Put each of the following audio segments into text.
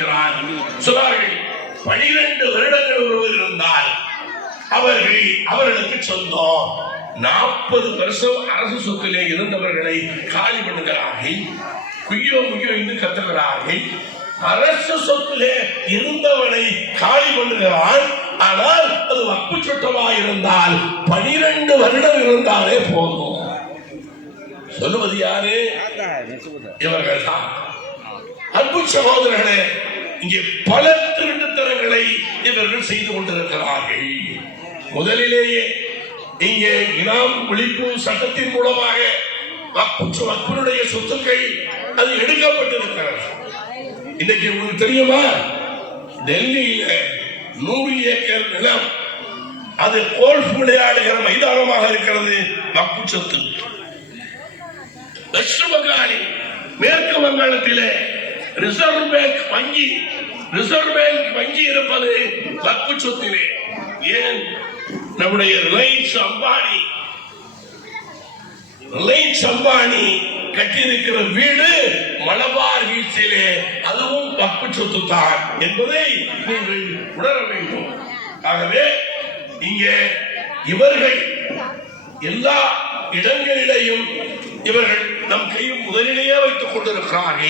சொல்கிறார் சொன்னார்கள் பனிரெண்டு வருடங்கள் ஒருவர் இருந்தால் அவர்கள் அவர்களுக்கு சொந்தம். நாற்பது வருஷம் அரசு சொத்திலே இருந்தவர்களை காலி பண்ணுகிறார்கள். குய்யோ முய்யோ என்று கத்துகிறார்கள். அரசு சொத்திலே இருந்தவனை காலி பண்ணுகிறான். ஆனால் அது வப்பு சுட்டமாக இருந்தால் பனிரெண்டு வருடம் இருந்தாலே போதும். சொல்லுவது யாரு? இவர்கள் தான் அன்பு சகோதரர்களே இங்கே பல திருட்டுத்தனங்களை இவர்கள் செய்து கொண்டிருக்கிறார்கள். முதலிலேயே இங்கே இனாம் ஒழிப்பு சட்டத்தின் மூலமாக மக்களுடைய சொத்துக்கள் அது எடுக்கப்பட்டிருக்கிறது. இன்னைக்கு உங்களுக்கு தெரியுமா? டெல்லியில நூறு ஏக்கர் நிலம் அது கோல்ஃப் விளையாடுகிற மைதானமாக இருக்கிறது மக்கு சொத்து வெஸ்ட் பெங்காலில் மேற்கு வங்காளத்திலே ரிசர்வ் பேங்க் வங்கி ரிசர்வ் பேங்க் வங்கி இருப்பது தப்பு சொத்திலே. ஏன்? நம்முடைய ரிலையன்ஸ் அம்பானி ரிலையன்ஸ் அம்பானி கட்டியிருக்கிற வீடு மலபார் வீச்சிலே அதுவும் தப்பு சொத்து தான் என்பதை நீங்கள் உணர வேண்டும். ஆகவே இங்கே இவர்கள் எல்லா இடங்களிலேயும் இவர்கள் நம் கையும் முதலிலேயே வைத்துக் கொண்டிருக்கிறார்கள்.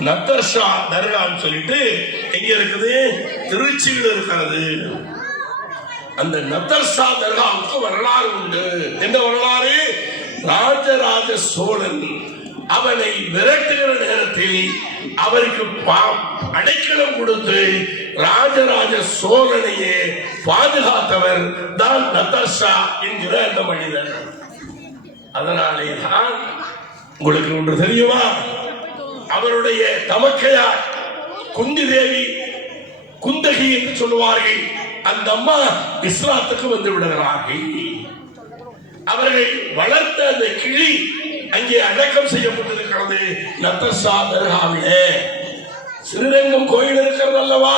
நத்தர்ஷா தர்கான்னு சொல்லிட்டு எங்க இருக்குது? திருச்சியில் இருக்கிறது. அந்த நத்தர்ஷா தர்காவுக்கு வரலாறு உண்டு. எந்த வரலாறு? ராஜராஜ சோழன் அவனை விரட்டுகிற நேரத்தில் அவருக்கு பா- அடைக்கலம் கொடுத்து ராஜராஜ சோழனையே பாதுகாத்தவர் தான் நத்தர்ஷா என்கிற அந்த மனிதன். அதனாலே தான் உங்களுக்கு ஒன்று தெரியுமா? அவருடைய தமக்கையார் குந்தி தேவி குந்தகி என்று சொல்லுவார்கள். அந்த அம்மா இஸ்லாத்துக்கு வந்து விடுகிறார்கள். அவர்கள் வளர்த்த அந்த கிளி அங்கே அடக்கம் செய்யப்பட்டிருக்கிறது. நத்தசா தர்காவிலே ஸ்ரீரங்கம் கோயில் இருக்கிறது அல்லவா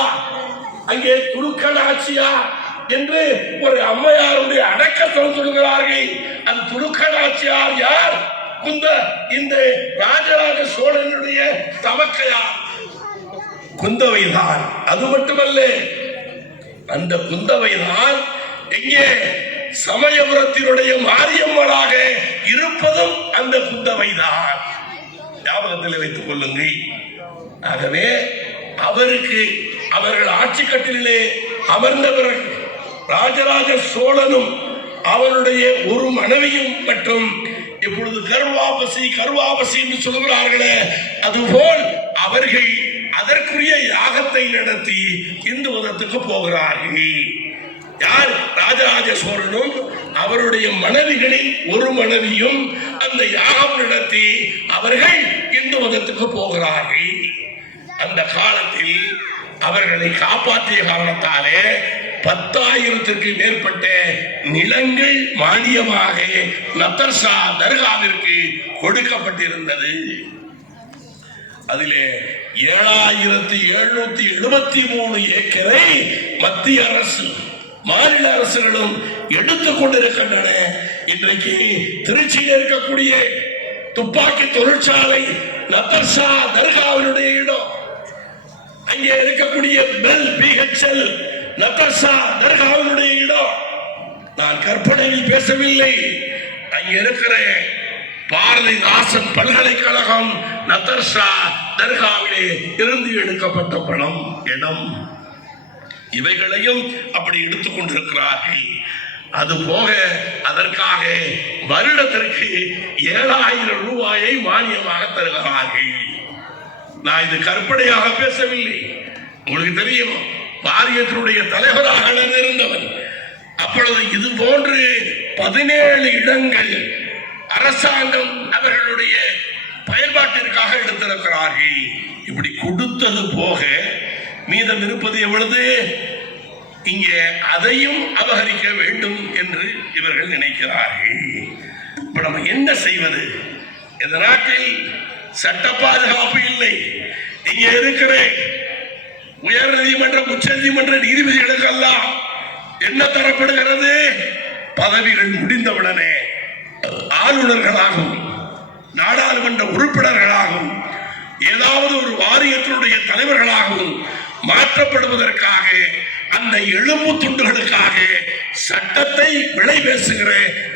அங்கே துருக்கநாச்சியா என்று ஒரு அம்மையாருடைய அடக்கத்தம் சொல்கிறார்கள். அந்த துருக்கநாச்சியார் யார்? குந்த இந்த ராஜராஜ சோழனுடைய தமக்கையார். குந்தவைதான். அது மட்டுமல்ல அந்த குந்தவைதான் எங்கே சமயபுரத்தினுடைய மாரியம்மனாக இருப்பதும் அந்த குந்தவைதான். ஞாபகத்தில் வைத்துக் கொள்ளுங்கள். ஆகவே அவருக்கு அவர்கள் ஆட்சி கட்டிலே அமர்ந்தவர் ராஜராஜ சோழனும் அவருடைய ஒரு மனைவியும் மற்றும் இப்பொழுது கர்வாபசி கர்வாபசி என்று சொல்கிறார்களே அதுபோல் அவர்கள் அதற்குரிய யாகத்தை நடத்தி இந்து மதத்துக்கு போகிறார்கள். யார்? ராஜராஜ சோழனும் அவருடைய மனைவிகளின் ஒரு மனைவியும் அந்த யாகம் நடத்தி அவர்கள் இந்து மதத்துக்கு போகிறார்கள். அந்த காலத்தில் அவர்களை காப்பாற்றிய காரணத்தாலே பத்தாயிரத்திற்கு மேற்பட்ட நிலங்கள் மானியமாக நத்தர்ஷா தர்காவிற்கு கொடுக்கப்பட்டிருந்தது. அதிலே ஏழாயிரத்தி எழுநூத்தி எழுபத்தி மூணு ஏக்கரை மத்திய அரசு மாநில அரசுகளும் எடுத்துக் கொண்டிருக்கின்றன. இன்றைக்கு திருச்சியில் இருக்கக்கூடிய துப்பாக்கி தொழிற்சாலை நத்தர்ஷா தர்காவினுடைய இடம். அங்கே இருக்கக்கூடிய பெல் பிஹெச்எல் நத்தர்ஷா தர்காவினுடைய இடம். நான் கற்பனையில் பேசவில்லை. அங்கே இருக்கிற பாரதிதாசன் பல்கலைக்கழகம் நத்தர்ஷா தர்காவிலே இருந்து எடுக்கப்பட்ட பணம் இடம். இவைகளையும் அப்படி எடுத்துக்கொண்டிருக்கிறார்கள் அது போக அதற்காக வருடத்திற்கு ஏழாயிரம் ரூபாயை மானியமாக தருகிறார்கள். நான் இது கற்பனையாக பேசவில்லை. உங்களுக்கு தெரியும்? வாரியத்தினுடைய தலைவராக இருந்தவன் அப்பொழுது இது போன்று பதினேழு இடங்கள் அரசாங்கம் அவர்களுடைய பயன்பாட்டிற்காக எடுத்திருக்கிறார்கள். இப்படி கொடுத்தது போக மீதம் இருப்பது எவ்வளவு? இங்கே அதையும் அபகரிக்க வேண்டும் என்று இவர்கள் நினைக்கிறார்கள். இப்ப நம்ம என்ன செய்வது? இந்த நாட்டில் சட்ட பாதுகாப்பு இல்லை. இங்கே இருக்கிற உயர் நீதிமன்றம் உச்ச நீதிமன்ற நீதிபதிகளுக்கெல்லாம் என்ன தரப்படுகிறது? பதவிகள் முடிந்தவுடனே ஆளுநர்களாகும் நாடாளுமன்ற உறுப்பினர்களாகும் ஏதாவது ஒரு வாரியத்தினுடைய தலைவர்களாகவும் மாற்றப்படுவதற்காக அந்த எலும்பு துண்டுகளுக்காக சட்டத்தை விலை பேசுகிற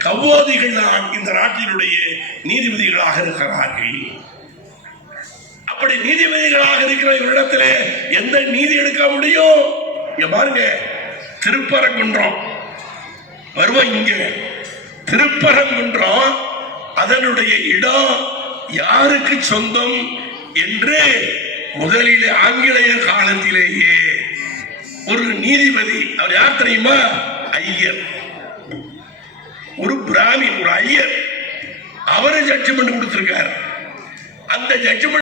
கவ்வோதிகள் தான் இந்த நாட்டினுடைய நீதிபதிகளாக இருக்கிறார்கள். அப்படி நீதிபதிகளாக இருக்கிற இவரிடத்திலே எந்த நீதி எடுக்க முடியும்? இங்க பாருங்க திருப்பரங்குன்றம். வருவோம் இங்க. திருப்பரங்குன்றம் அதனுடைய இடம் யாருக்கு சொந்தம் என்று முதலிலே ஆங்கிலேயர் காலத்திலேயே ஒரு நீதிபதி அவர் யார் தெரியுமா? ஐயர். ஒரு பிராமின் ஒரு ஐயர். அவரை ஜட்ஜ்மெண்ட் கொடுத்திருக்கார். அந்த ஜட்ஜ்மெண்ட்